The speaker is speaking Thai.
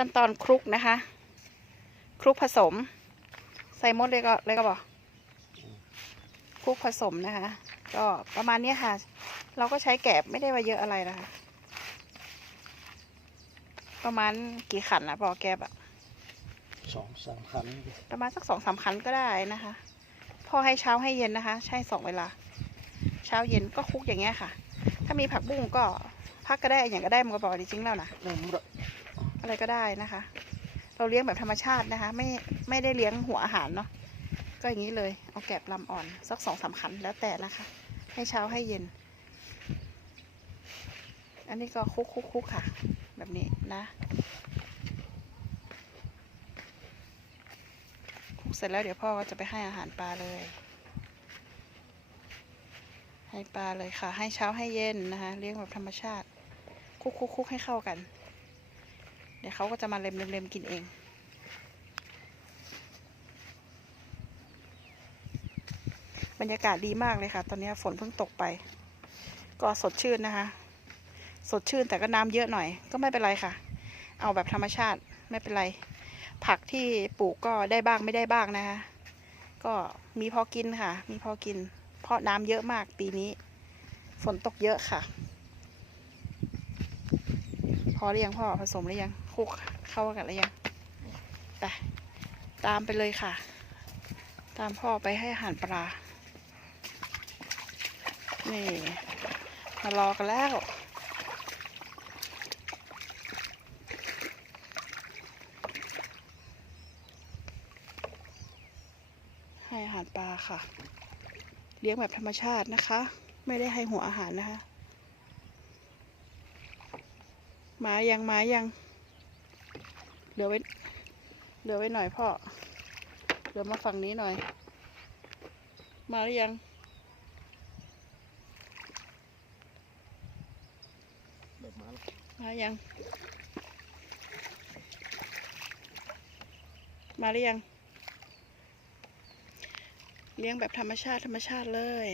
ขั้นตอนคลุกนะคะ คลุกผสม ใส่มดเลยก็เลยก็บอกคลุกผสมนะคะ ก็ประมาณเนี้ยค่ะ เราก็ใช้แกบไม่ได้ว่าเยอะอะไรนะคะ ประมาณกี่ขันนะพอแกบอะสองสามคัน ประมาณสักสองสามขันก็ได้นะคะ พอให้เช้าให้เย็นนะคะ ใช่สองเวลา เช้าเย็นก็คลุกอย่างเงี้ยค่ะ ถ้ามีผักบุ้งก็พักก็ได้อย่างก็ได้มันก็บอกจริงๆแล้วนะเริ่มละ อะไรก็ได้นะคะ เราเลี้ยงแบบธรรมชาตินะคะ ไม่ไม่ได้เลี้ยงหัวอาหารเนาะก็อย่างนี้เลยเอาแกบลำอ่อนสักสองสามขันแล้วแต่นะคะให้เช้าให้เย็น อันนี้ก็คุกคุกคุกค่ะ แบบนี้นะคุกเสร็จแล้วเดี๋ยวพ่อก็จะไปให้อาหารปลาเลย ให้ปลาเลยค่ะ ให้เช้าให้เย็นนะคะ เลี้ยงแบบธรรมชาติ คุกคุกคุกให้เข้ากัน ดี๋ยวเขาก็จะมาเล็มเล็มเล็มกินเองบรรยากาศดีมากเลยค่ะ ตอนนี้ฝนเพิ่งตกไป ก็สดชื่นนะคะ สดชื่นแต่ก็น้ำเยอะหน่อย ก็ไม่เป็นไรค่ะ เอาแบบธรรมชาติไม่เป็นไร ผักที่ปลูกก็ได้บ้างไม่ได้บ้างนะคะ ก็มีพอกินค่ะ มีพอกิน เพราะน้ำเยอะมากปีนี้ ฝนตกเยอะค่ะ พอหรือยังพ่อผสมหรือยังคลุกเข้ากันหรือยังไปตามไปเลยค่ะ ตามพ่อไปให้อาหารปลา นี่มารอกันแล้วให้อาหารปลาค่ะ เลี้ยงแบบธรรมชาตินะคะ ไม่ได้ให้หัวอาหารนะคะ มายังมายังเหลือไว้เหลือไว้หน่อยพ่อเหลือมาฝั่งนี้หน่อย มาหรือยังมาแล้วมายัง มาหรือยัง เลี้ยงแบบธรรมชาติธรรมชาติเลย